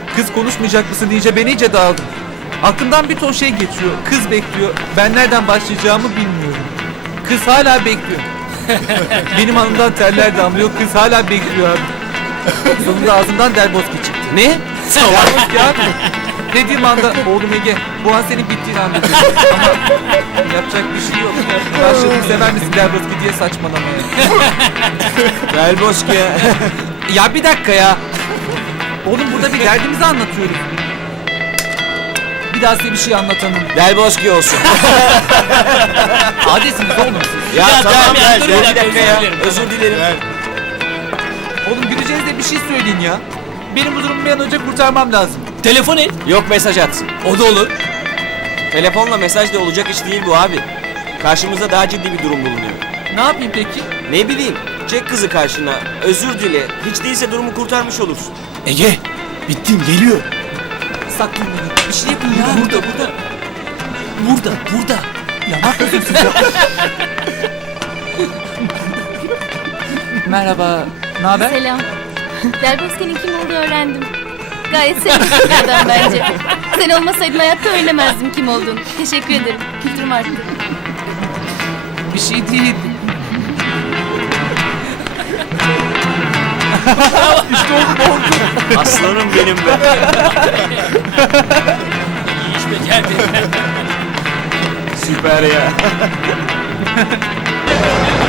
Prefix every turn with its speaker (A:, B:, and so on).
A: Kız konuşmayacak mısın deyince ben iyice dağıldım. Aklımdan bir ton şey geçiyor. Kız bekliyor. Ben nereden başlayacağımı bilmiyorum. Kız hala bekliyor. Benim hanımdan terler damlıyor. Kız hala bekliyor abi. Sonunda ağzımdan Derboski çıktı. Ne? Derboski abi. Dediğim anda oğlum Ege bu an senin bittiğini anladım. Ama yapacak bir şey yok. Karşılığını sever misin Derboski diye saçmalamaya.
B: Derboski ya.
A: Ya bir dakika ya. Oğlum burada bir derdimizi anlatıyoruz. Bir daha size bir şey anlatamam.
B: Derboski olsun.
A: Adresiniz oğlum siz.
B: Ya, tamam
C: ya,
B: ver.
C: dur
B: Bir
C: bir dakika,
B: dakika ya.
C: özür dilerim.
B: Özür dilerim.
A: Oğlum güleceğiniz de bir şey söyleyin ya. Benim bu durumu bir an önce kurtarmam lazım.
C: Telefon et.
B: Yok mesaj atsın.
C: O da olur.
B: Telefonla mesaj da olacak iş değil bu abi. Karşımızda daha ciddi bir durum bulunuyor.
A: Ne yapayım peki?
B: Ne bileyim. Çek kızı karşına. Özür dile. Hiç değilse durumu kurtarmış olursun.
C: Ege. Bittin geliyor.
A: Saklayın beni. Bir şey yapın ya.
C: Burada.
A: Ya ne yapıyorsun siz ya? Merhaba. Ne haber?
D: Selam. Derboski'nin kim olduğunu öğrendim. Gayet sempatik bir adam bence. Sen olmasaydın hayatta öğrenemezdim kim olduğunu. Teşekkür ederim. Kültürüm arttı.
A: Bir şey değil.
B: Aslanım benim be.
C: İyi iş becerdi.
B: Süper ya.